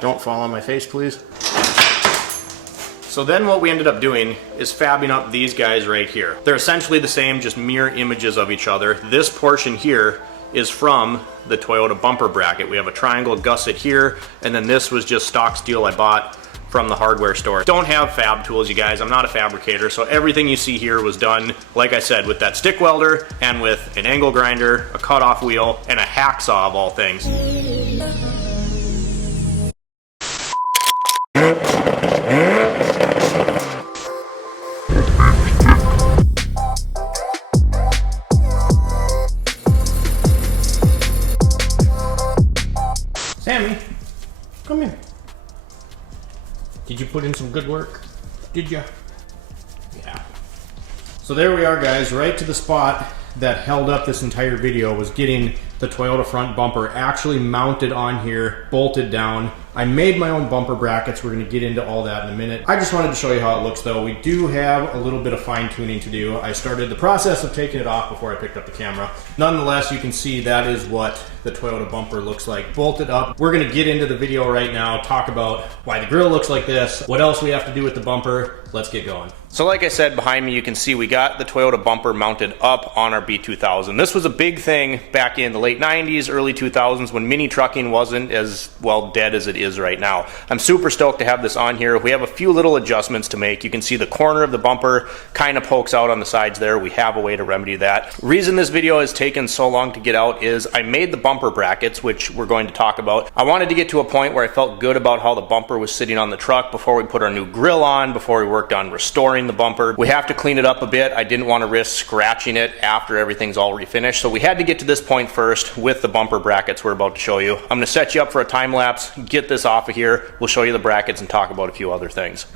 Don't fall on my face, please. So then what we ended up doing is fabbing up these guys right here. They're essentially the same, just mirror images of each other. This portion here is from the Toyota bumper bracket. We have a triangle gusset here, and then this was just stock steel I bought from the hardware store. Don't have fab tools, you guys. I'm not a fabricator, so everything you see here was done, like I said, with that stick welder and with an angle grinder, a cutoff wheel, and a hacksaw of all things. Sammy, come here. Did you put in some good work? Did you? Yeah. So there we are, guys, right to the spot that held up this entire video was getting the Toyota front bumper actually mounted on here, bolted down. I made my own bumper brackets. We're gonna get into all that in a minute. I just wanted to show you how it looks though. We do have a little bit of fine tuning to do. I started the process of taking it off before I picked up the camera. Nonetheless, you can see that is what the Toyota bumper looks like, bolted up. We're gonna get into the video right now, talk about why the grille looks like this, what else we have to do with the bumper. Let's get going. So like I said, behind me you can see we got the Toyota bumper mounted up on our B2000. This was a big thing back in the late 90s, early 2000s when mini trucking wasn't as well dead as it is right now. I'm super stoked to have this on here. We have a few little adjustments to make. You can see the corner of the bumper kind of pokes out on the sides there. We have a way to remedy that. Reason this video has taken so long to get out is I made the bumper brackets, which we're going to talk about. I wanted to get to a point where I felt good about how the bumper was sitting on the truck before we put our new grille on, before we worked on restoring the bumper. We have to clean it up a bit. I didn't want to risk scratching it after everything's all refinished, so we had to get to this point first with the bumper brackets we're about to show you. I'm going to set you up for a time lapse, get this off of here, we'll show you the brackets and talk about a few other things.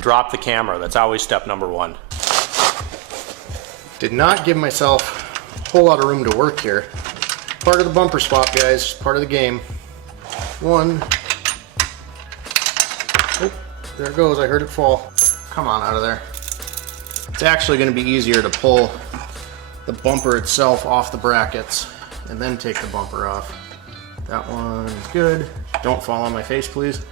Drop the camera. That's always step number one. Did not give myself a whole lot of room to work here. Part of the bumper swap, guys. Part of the game. One. Oh, there it goes. I heard it fall. Come on out of there. It's actually going to be easier to pull the bumper itself off the brackets and then take the bumper off. That one is good. Don't fall on my face, please.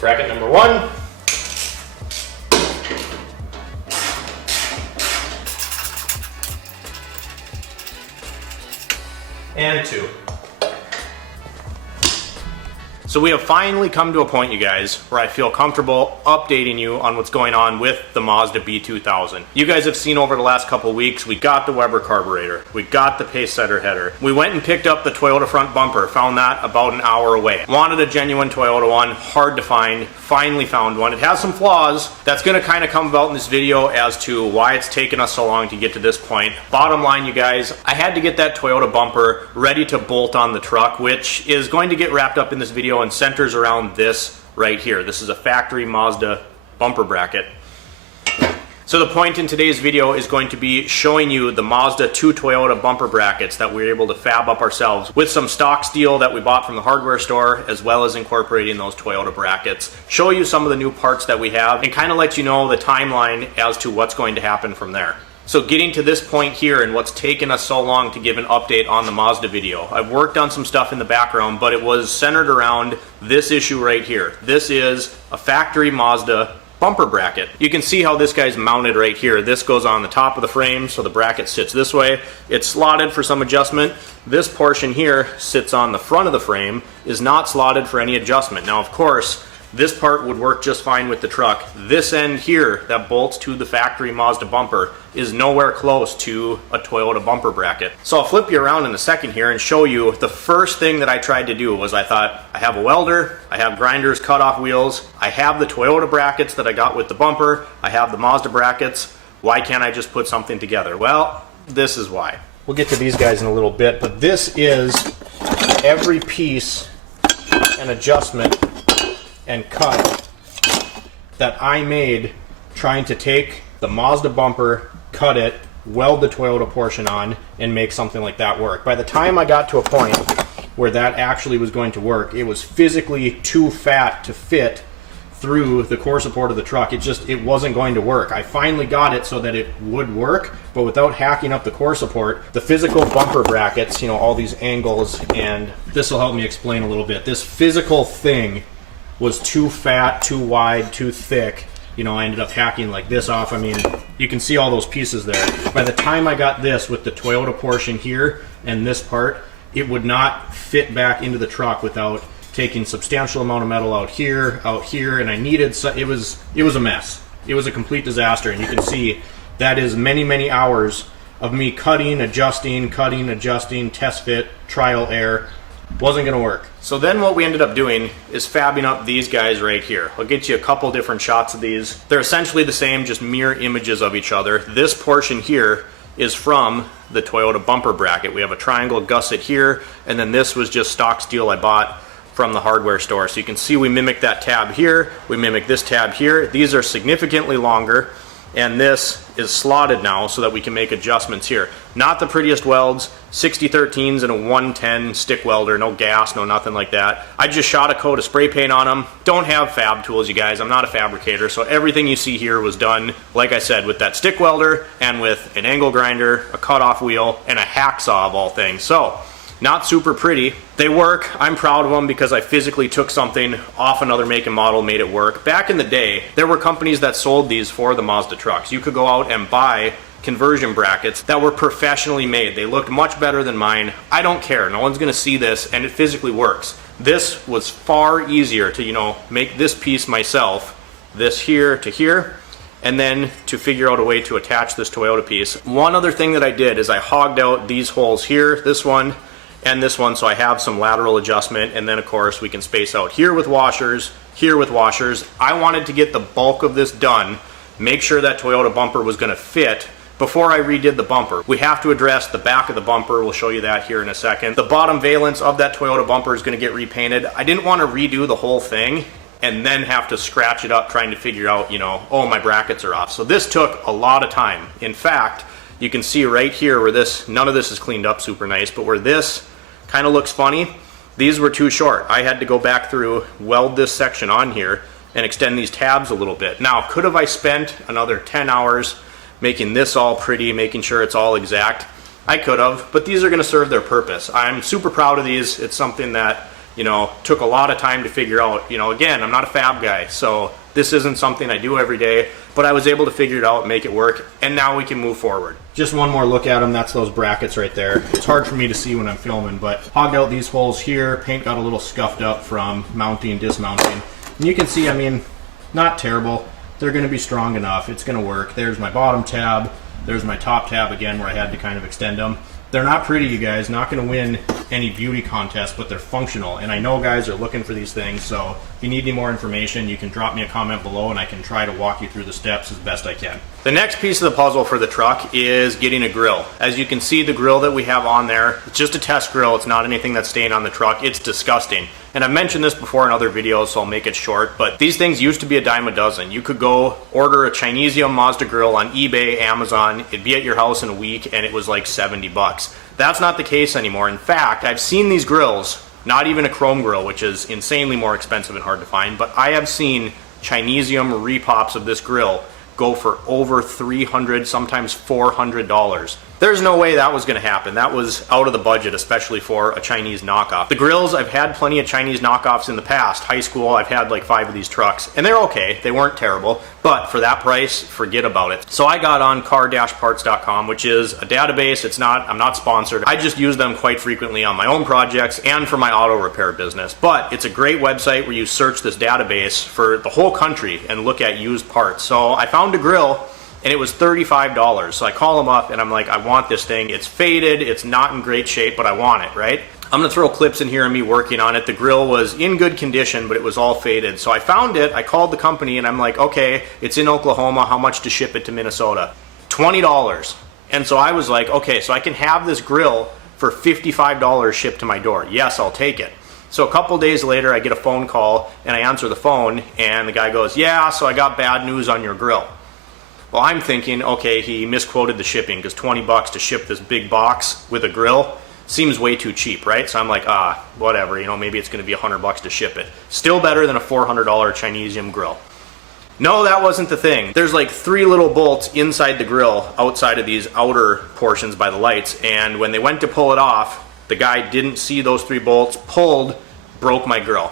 Bracket number one. And two. So we have finally come to a point, you guys, where I feel comfortable updating you on what's going on with the Mazda B2000. You guys have seen over the last couple of weeks, we got the Weber carburetor, we got the pace setter header, we went and picked up the Toyota front bumper, found that about an hour away. Wanted a genuine Toyota one, hard to find, finally found one. It has some flaws. That's gonna kind of come about in this video as to why it's taken us so long to get to this point. Bottom line, you guys, I had to get that Toyota bumper ready to bolt on the truck, which is going to get wrapped up in this video and centers around this right here. This is a factory Mazda bumper bracket. So the point in today's video is going to be showing you the Mazda 2 Toyota bumper brackets that we were able to fab up ourselves with some stock steel that we bought from the hardware store, as well as incorporating those Toyota brackets. Show you some of the new parts that we have and kind of let you know the timeline as to what's going to happen from there. So getting to this point here and what's taken us so long to give an update on the Mazda video. I've worked on some stuff in the background, but it was centered around this issue right here. This is a factory Mazda bumper bracket. You can see how this guy's mounted right here. This goes on the top of the frame, so the bracket sits this way. It's slotted for some adjustment. This portion here sits on the front of the frame, is not slotted for any adjustment. Now, of course, this part would work just fine with the truck. This end here that bolts to the factory Mazda bumper is nowhere close to a Toyota bumper bracket. So I'll flip you around in a second here and show you the first thing that I tried to do was I thought, I have a welder, I have grinders, cutoff wheels, I have the Toyota brackets that I got with the bumper, I have the Mazda brackets. Why can't I just put something together? Well, this is why. We'll get to these guys in a little bit, but this is every piece and adjustment and cut that I made trying to take the Mazda bumper, cut it, weld the Toyota portion on, and make something like that work. By the time I got to a point where that actually was going to work, it was physically too fat to fit through the core support of the truck. It wasn't going to work. I finally got it so that it would work, but without hacking up the core support, the physical bumper brackets, you know, all these angles, and this will help me explain a little bit. This physical thing was too fat, too wide, too thick. You know, I ended up hacking like this off. I mean, you can see all those pieces there. By the time I got this with the Toyota portion here and this part, it would not fit back into the truck without taking substantial amount of metal out here, and I needed, it was a mess. It was a complete disaster, and you can see that is many hours of me cutting, adjusting, test fit, trial, error. Wasn't gonna work. So then what we ended up doing is fabbing up these guys right here. I'll get you a couple different shots of these. They're essentially the same, just mirror images of each other. This portion here is from the Toyota bumper bracket. We have a triangle gusset here, and then this was just stock steel I bought from the hardware store. So you can see we mimic that tab here, we mimic this tab here. These are significantly longer, and this is slotted now so that we can make adjustments here. Not the prettiest welds, 6013s and a 110 stick welder, no gas, no nothing like that. I just shot a coat of spray paint on them. Don't have fab tools, you guys. I'm not a fabricator, so everything you see here was done, like I said, with that stick welder and with an angle grinder, a cutoff wheel, and a hacksaw of all things. So, not super pretty. They work. I'm proud of them because I physically took something off another make and model, made it work. Back in the day, there were companies that sold these for the Mazda trucks. You could go out and buy conversion brackets that were professionally made. They looked much better than mine. I don't care. No one's gonna see this, and it physically works. This was far easier to, you know, make this piece myself, this here to here, and then to figure out a way to attach this Toyota piece. One other thing that I did is I hogged out these holes here, this one, and this one, so I have some lateral adjustment, and then of course we can space out here with washers, here with washers. I wanted to get the bulk of this done, make sure that Toyota bumper was gonna fit before I redid the bumper. We have to address the back of the bumper. We'll show you that here in a second. The bottom valence of that Toyota bumper is gonna get repainted. I didn't wanna redo the whole thing and then have to scratch it up trying to figure out, you know, oh, my brackets are off. So this took a lot of time. In fact, you can see right here where this, none of this is cleaned up super nice, but where this kind of looks funny, these were too short. I had to go back through, weld this section on here, and extend these tabs a little bit. Now, could have I spent another 10 hours making this all pretty, making sure it's all exact? I could have, but these are gonna serve their purpose. I'm super proud of these. It's something that, you know, took a lot of time to figure out. You know, again, I'm not a fab guy, so this isn't something I do every day, but I was able to figure it out, make it work, and now we can move forward. Just one more look at them. That's those brackets right there. It's hard for me to see when I'm filming, but hogged out these holes here. Paint got a little scuffed up from mounting, dismounting. And you can see, I mean, not terrible. They're gonna be strong enough. It's gonna work. There's my bottom tab. There's my top tab again where I had to kind of extend them. They're not pretty, you guys. Not going to win any beauty contest, but they're functional. And I know guys are looking for these things, so if you need any more information, you can drop me a comment below and I can try to walk you through the steps as best I can. The next piece of the puzzle for the truck is getting a grill. As you can see, the grill that we have on there, it's just a test grill. It's not anything that's staying on the truck. It's disgusting. And I've mentioned this before in other videos, so I'll make it short, but these things used to be a dime a dozen. You could go order a Chinesium Mazda grill on eBay, Amazon, it'd be at your house in a week, and it was like 70 bucks. That's not the case anymore. In fact, I've seen these grills, not even a chrome grill, which is insanely more expensive and hard to find, but I have seen Chinesium repops of this grill go for over $300, sometimes $400. There's no way that was going to happen. That was out of the budget, especially for a Chinese knockoff. The grills, I've had plenty of Chinese knockoffs in the past. High school, I've had like 5 of these trucks, and they're okay. They weren't terrible, but for that price, forget about it. So I got on car-parts.com, which is a database. I'm not sponsored. I just use them quite frequently on my own projects and for my auto repair business. But it's a great website where you search this database for the whole country and look at used parts. So I found a grill, and it was $35. So I call them up and I'm like, I want this thing. It's faded, it's not in great shape, but I want it, right? I'm gonna throw clips in here of me working on it. The grill was in good condition, but it was all faded. So I found it, I called the company and I'm like, okay, it's in Oklahoma, how much to ship it to Minnesota? $20. And so I was like, okay, so I can have this grill for $55 shipped to my door. Yes, I'll take it. So a couple days later, I get a phone call and I answer the phone and the guy goes, yeah, so I got bad news on your grill. Well, I'm thinking, okay, he misquoted the shipping because $20 to ship this big box with a grill seems way too cheap, right? So I'm like, whatever, you know, maybe it's going to be $100 to ship it. Still better than a $400 Chinese grill. No, that wasn't the thing. There's like 3 little bolts inside the grill outside of these outer portions by the lights, and when they went to pull it off, the guy didn't see those 3 bolts, pulled, broke my grill.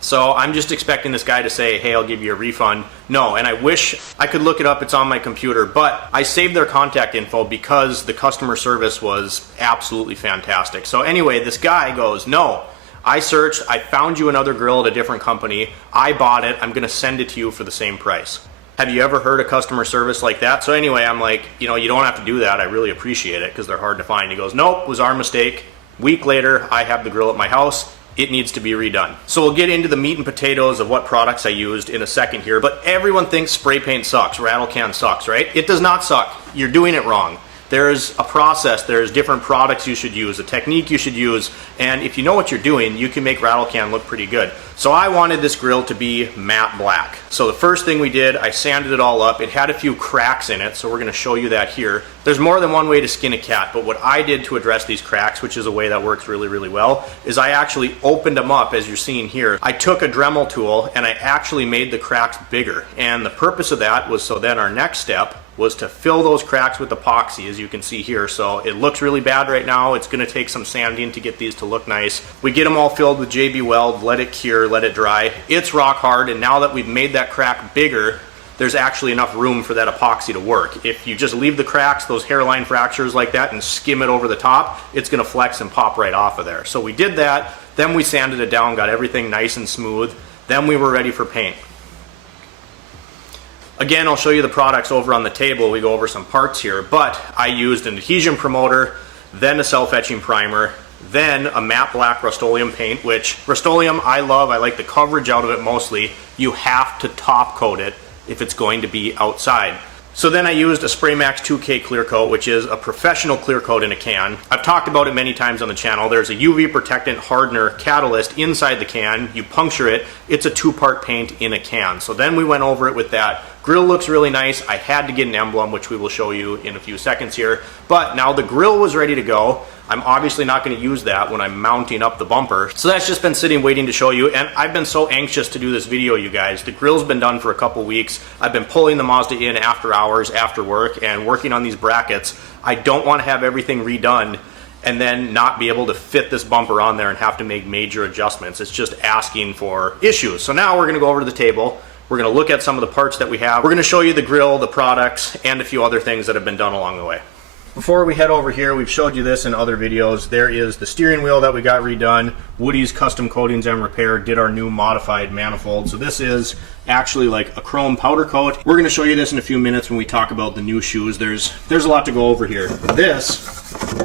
So I'm just expecting this guy to say, hey, I'll give you a refund. No, and I wish I could look it up, it's on my computer, but I saved their contact info because the customer service was absolutely fantastic. So anyway, this guy goes, no, I searched, I found you another grill at a different company, I bought it, I'm gonna send it to you for the same price. Have you ever heard of customer service like that? So anyway, I'm like, you know, you don't have to do that, I really appreciate it, because they're hard to find. He goes, nope, it was our mistake. Week later, I have the grill at my house, it needs to be redone. So we'll get into the meat and potatoes of what products I used in a second here, but everyone thinks spray paint sucks, rattle can sucks, right? It does not suck, you're doing it wrong. There's a process, there's different products you should use, a technique you should use, and if you know what you're doing, you can make rattle can look pretty good. So I wanted this grill to be matte black. So the first thing we did, I sanded it all up. It had a few cracks in it, so we're gonna show you that here. There's more than one way to skin a cat, but what I did to address these cracks, which is a way that works really, really well, is I actually opened them up, as you're seeing here. I took a Dremel tool and I actually made the cracks bigger. And the purpose of that was so then our next step was to fill those cracks with epoxy, as you can see here. So it looks really bad right now. It's gonna take some sanding to get these to look nice. We get them all filled with JB Weld, let it cure, let it dry. It's rock hard, and now that we've made that crack bigger, there's actually enough room for that epoxy to work. If you just leave the cracks, those hairline fractures like that, and skim it over the top, it's gonna flex and pop right off of there. So we did that, then we sanded it down, got everything nice and smooth, then we were ready for paint. Again, I'll show you the products over on the table. We go over some parts here, but I used an adhesion promoter, then a self-etching primer, then a matte black Rust-Oleum paint, which Rust-Oleum I love. I like the coverage out of it mostly. You have to top coat it if it's going to be outside. So then I used a Spray Max 2K clear coat, which is a professional clear coat in a can. I've talked about it many times on the channel. There's a UV protectant hardener catalyst inside the can. You puncture it, it's a 2-part paint in a can. So then we went over it with that. Grill looks really nice. I had to get an emblem, which we will show you in a few seconds here. But now the grill was ready to go. I'm obviously not going to use that when I'm mounting up the bumper. So that's just been sitting waiting to show you, and I've been so anxious to do this video, you guys. The grill's been done for a couple weeks. I've been pulling the Mazda in after hours, after work, and working on these brackets. I don't want to have everything redone and then not be able to fit this bumper on there and have to make major adjustments. It's just asking for issues. So now we're going to go over to the table. We're going to look at some of the parts that we have. We're going to show you the grill, the products, and a few other things that have been done along the way. Before we head over here, we've showed you this in other videos. There is the steering wheel that we got redone. Woody's Custom Coatings and Repair did our new modified manifold. So this is actually like a chrome powder coat. We're going to show you this in a few minutes when we talk about the new shoes. There's a lot to go over here. This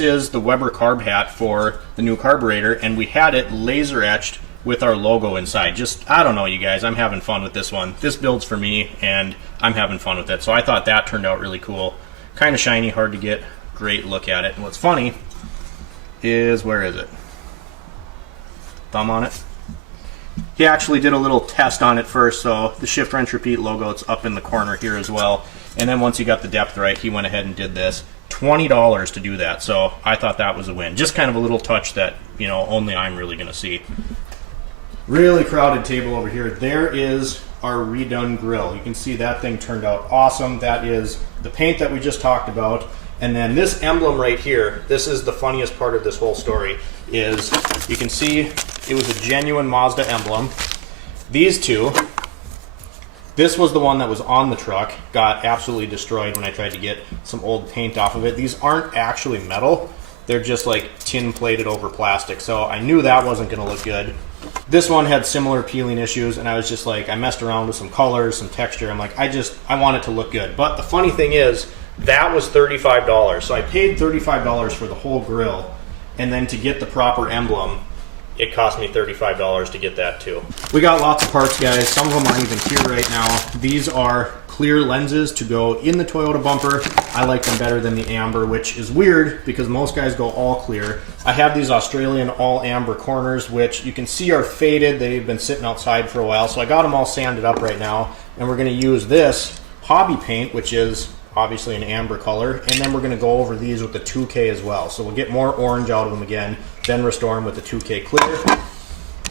is the Weber carb hat for the new carburetor, and we had it laser etched with our logo inside. Just, I don't know, you guys, I'm having fun with this one. This build's for me, and I'm having fun with it. So I thought that turned out really cool. Kind of shiny, hard to get, great look at it. And what's funny is, where is it? Thumb on it. He actually did a little test on it first, so the shift wrench repeat logo, it's up in the corner here as well. And then once he got the depth right, he went ahead and did this. $20 to do that, so I thought that was a win. Just kind of a little touch that, you know, only I'm really gonna see. Really crowded table over here. There is our redone grill. You can see that thing turned out awesome. That is the paint that we just talked about. And then this emblem right here, this is the funniest part of this whole story, is you can see it was a genuine Mazda emblem. These two, this was the one that was on the truck, got absolutely destroyed when I tried to get some old paint off of it. These aren't actually metal. They're just like tin plated over plastic. So I knew that wasn't gonna look good. This one had similar peeling issues, and I was just like, I messed around with some colors, some texture. I'm like, I want it to look good. But the funny thing is, that was $35. So I paid $35 for the whole grill, and then to get the proper emblem, it cost me $35 to get that too. We got lots of parts, guys. Some of them aren't even here right now. These are clear lenses to go in the Toyota bumper. I like them better than the amber, which is weird because most guys go all clear. I have these Australian all amber corners, which you can see are faded. They've been sitting outside for a while, so I got them all sanded up right now, and we're going to use this hobby paint, which is obviously an amber color, and then we're going to go over these with the 2K as well. So we'll get more orange out of them again, then restore them with the 2K clear.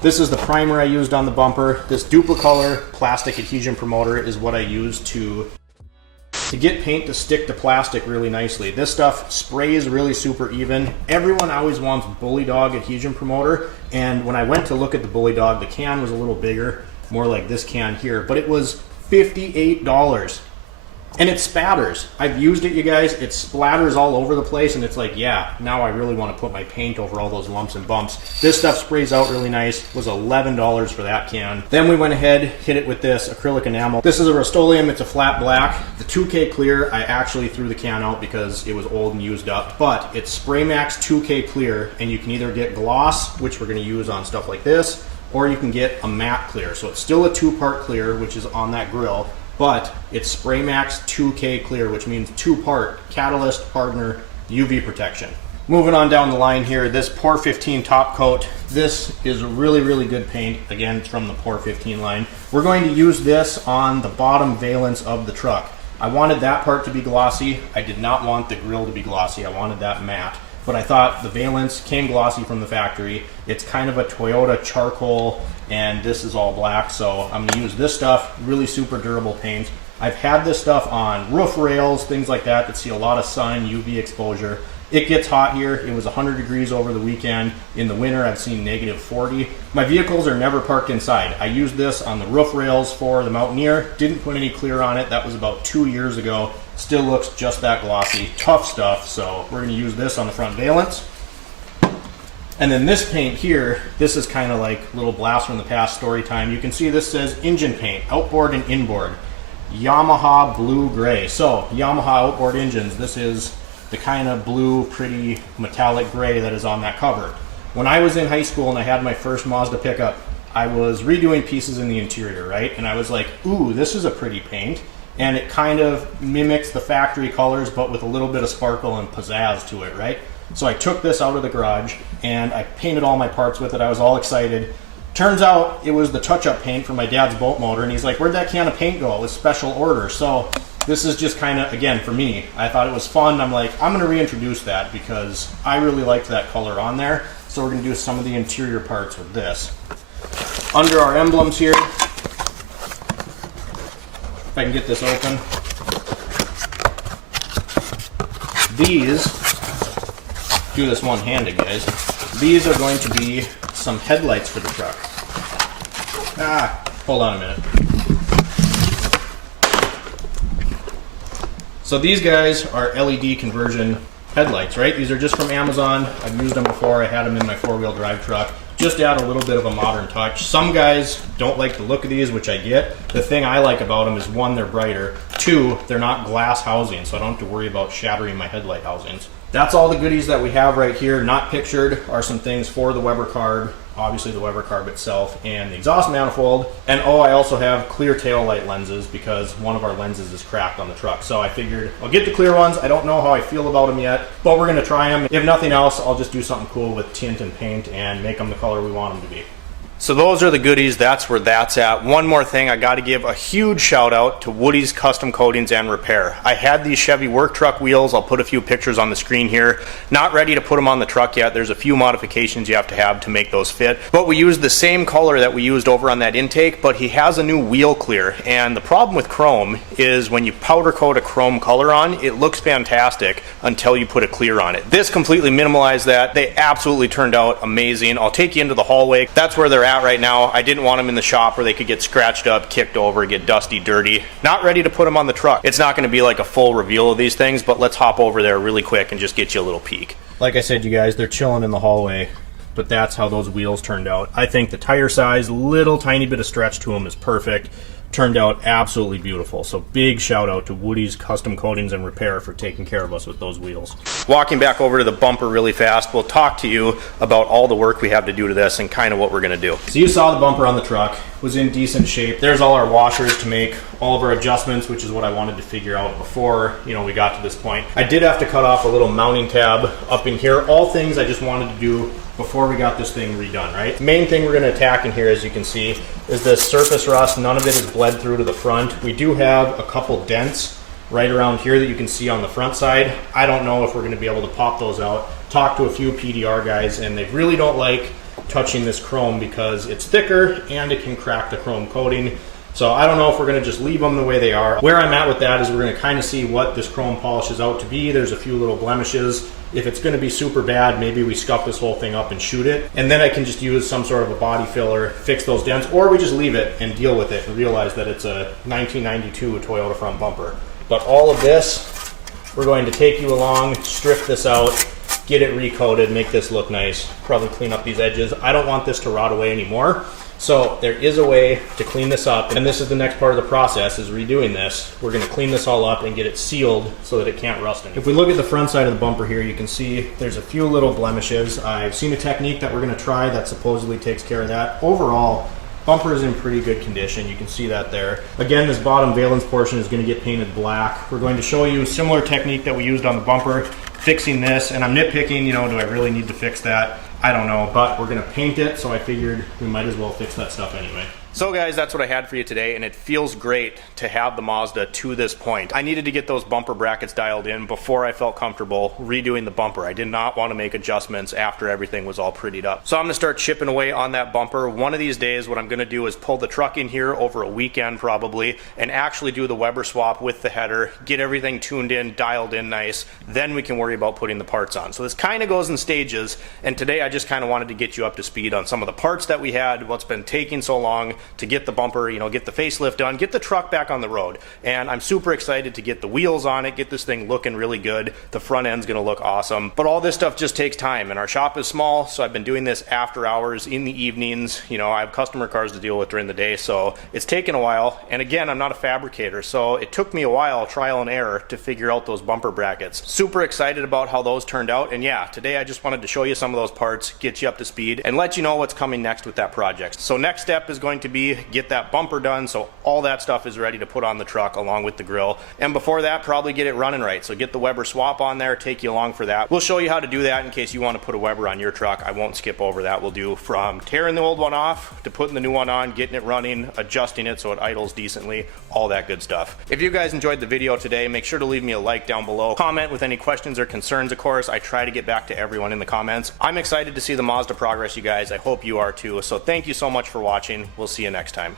This is the primer I used on the bumper. This Duplicolor plastic adhesion promoter is what I use to get paint to stick to plastic really nicely. This stuff sprays really super even. Everyone always wants Bully Dog adhesion promoter, and when I went to look at the Bully Dog, the can was a little bigger, more like this can here, but it was $58. And it spatters. I've used it, you guys. It splatters all over the place, and it's like, yeah, now I really want to put my paint over all those lumps and bumps. This stuff sprays out really nice. It was $11 for that can. Then we went ahead, hit it with this acrylic enamel. This is a Rust-Oleum. It's a flat black. The 2K clear, I actually threw the can out because it was old and used up, but it's Spray Max 2K clear, and you can either get gloss, which we're going to use on stuff like this, or you can get a matte clear. So it's still a 2-part clear, which is on that grill, but it's Spray Max 2K clear, which means 2-part catalyst, hardener, UV protection. Moving on down the line here, this POR 15 top coat. This is really, really good paint. Again, it's from the POR 15 line. We're going to use this on the bottom valence of the truck. I wanted that part to be glossy. I did not want the grill to be glossy. I wanted that matte. But I thought the valence came glossy from the factory. It's kind of a Toyota charcoal, and this is all black, so I'm gonna use this stuff, really super durable paint. I've had this stuff on roof rails, things like that see a lot of sun, UV exposure. It gets hot here. It was 100 degrees over the weekend. In the winter, I've seen negative 40. My vehicles are never parked inside. I used this on the roof rails for the Mountaineer. Didn't put any clear on it. That was about 2 years ago. Still looks just that glossy. Tough stuff, so we're gonna use this on the front valence. And then this paint here, this is kind of like little blast from the past story time. You can see this says engine paint, outboard and inboard. Yamaha blue gray. So Yamaha outboard engines, this is the kind of blue, pretty metallic gray that is on that cover. When I was in high school and I had my first Mazda pickup, I was redoing pieces in the interior, right? And I was like, ooh, this is a pretty paint. And it kind of mimics the factory colors, but with a little bit of sparkle and pizzazz to it, right? So I took this out of the garage and I painted all my parts with it. I was all excited. Turns out it was the touch-up paint for my dad's boat motor, and he's like, where'd that can of paint go? It was special order. So this is just kind of, again, for me, I thought it was fun. I'm like, I'm gonna reintroduce that because I really liked that color on there. So we're gonna do some of the interior parts with this. Under our emblems here, if I can get this open, these, do this one-handed, guys. These are going to be some headlights for the truck. Hold on a minute. So these guys are LED conversion headlights, right? These are just from Amazon. I've used them before. I had them in my 4-wheel drive truck. Just add a little bit of a modern touch. Some guys don't like the look of these, which I get. The thing I like about them is, 1, they're brighter. 2, they're not glass housing, so I don't have to worry about shattering my headlight housings. That's all the goodies that we have right here. Not pictured are some things for the Weber carb, obviously the Weber carb itself, and the exhaust manifold. And oh, I also have clear tail light lenses because one of our lenses is cracked on the truck. So I figured I'll get the clear ones. I don't know how I feel about them yet, but we're gonna try them. If nothing else, I'll just do something cool with tint and paint and make them the color we want them to be. So those are the goodies. That's where that's at. One more thing, I got to give a huge shout out to Woody's Custom Coatings and Repair. I had these Chevy work truck wheels. I'll put a few pictures on the screen here. Not ready to put them on the truck yet. There's a few modifications you have to make those fit. But we used the same color that we used over on that intake, but he has a new wheel clear. And the problem with chrome is when you powder coat a chrome color on, it looks fantastic until you put a clear on it. This completely minimalized that. They absolutely turned out amazing. I'll take you into the hallway. That's where they're at right now. I didn't want them in the shop where they could get scratched up, kicked over, get dusty, dirty. Not ready to put them on the truck. It's not going to be like a full reveal of these things, but let's hop over there really quick and just get you a little peek. Like I said, you guys, they're chilling in the hallway, but that's how those wheels turned out. I think the tire size, little tiny bit of stretch to them is perfect. turned out absolutely beautiful. So big shout out to Woody's Custom Coatings and Repair for taking care of us with those wheels. Walking back over to the bumper really fast, we'll talk to you about all the work we have to do to this and kind of what we're gonna do. So you saw the bumper on the truck, was in decent shape. There's all our washers to make all of our adjustments, which is what I wanted to figure out before, you know, we got to this point. I did have to cut off a little mounting tab up in here. All things I just wanted to do before we got this thing redone, right? The main thing we're gonna attack in here, as you can see, is this surface rust. None of it is bled through to the front. We do have a couple dents right around here that you can see on the front side. I don't know if we're gonna be able to pop those out. Talked to a few PDR guys and they really don't like touching this chrome because it's thicker and it can crack the chrome coating. So I don't know if we're gonna just leave them the way they are. Where I'm at with that is we're gonna kind of see what this chrome polish is out to be. There's a few little blemishes. If it's gonna be super bad, maybe we scuff this whole thing up and shoot it. And then I can just use some sort of a body filler, fix those dents, or we just leave it and deal with it and realize that it's a 1992 Toyota front bumper. But all of this, we're going to take you along, strip this out, get it recoated, make this look nice, probably clean up these edges. I don't want this to rot away anymore. So there is a way to clean this up, and this is the next part of the process, is redoing this. We're gonna clean this all up and get it sealed so that it can't rust anymore. If we look at the front side of the bumper here, you can see there's a few little blemishes. I've seen a technique that we're gonna try that supposedly takes care of that. Overall, bumper is in pretty good condition. You can see that there. Again, this bottom valence portion is gonna get painted black. We're going to show you a similar technique that we used on the bumper, fixing this, and I'm nitpicking, you know, do I really need to fix that? I don't know, but we're gonna paint it, so I figured we might as well fix that stuff anyway. So guys, that's what I had for you today, and it feels great to have the Mazda to this point. I needed to get those bumper brackets dialed in before I felt comfortable redoing the bumper. I did not want to make adjustments after everything was all prettied up. So I'm gonna start chipping away on that bumper. One of these days, what I'm gonna do is pull the truck in here over a weekend probably, and actually do the Weber swap with the header, get everything tuned in, dialed in nice, then we can worry about putting the parts on. So this kind of goes in stages, and today I just kind of wanted to get you up to speed on some of the parts that we had, what's been taking so long to get the bumper, you know, get the facelift done, get the truck back on the road. And I'm super excited to get the wheels on it, get this thing looking really good. The front end's gonna look awesome. But all this stuff just takes time, and our shop is small, so I've been doing this after hours in the evenings. You know, I have customer cars to deal with during the day, so it's taken a while. And again, I'm not a fabricator, so it took me a while, trial and error, to figure out those bumper brackets. Super excited about how those turned out. And yeah, today I just wanted to show you some of those parts, get you up to speed, and let you know what's coming next with that project. So next step is going to be get that bumper done, so all that stuff is ready to put on the truck along with the grill. And before that, probably get it running right. So get the Weber swap on there, take you along for that. We'll show you how to do that in case you want to put a Weber on your truck. I won't skip over that. We'll do from tearing the old one off to putting the new one on, getting it running, adjusting it so it idles decently, all that good stuff. If you guys enjoyed the video today, make sure to leave me a like down below. Comment with any questions or concerns, of course. I try to get back to everyone in the comments. I'm excited to see the Mazda progress, you guys. I hope you are too. So thank you so much for watching. We'll see you next time.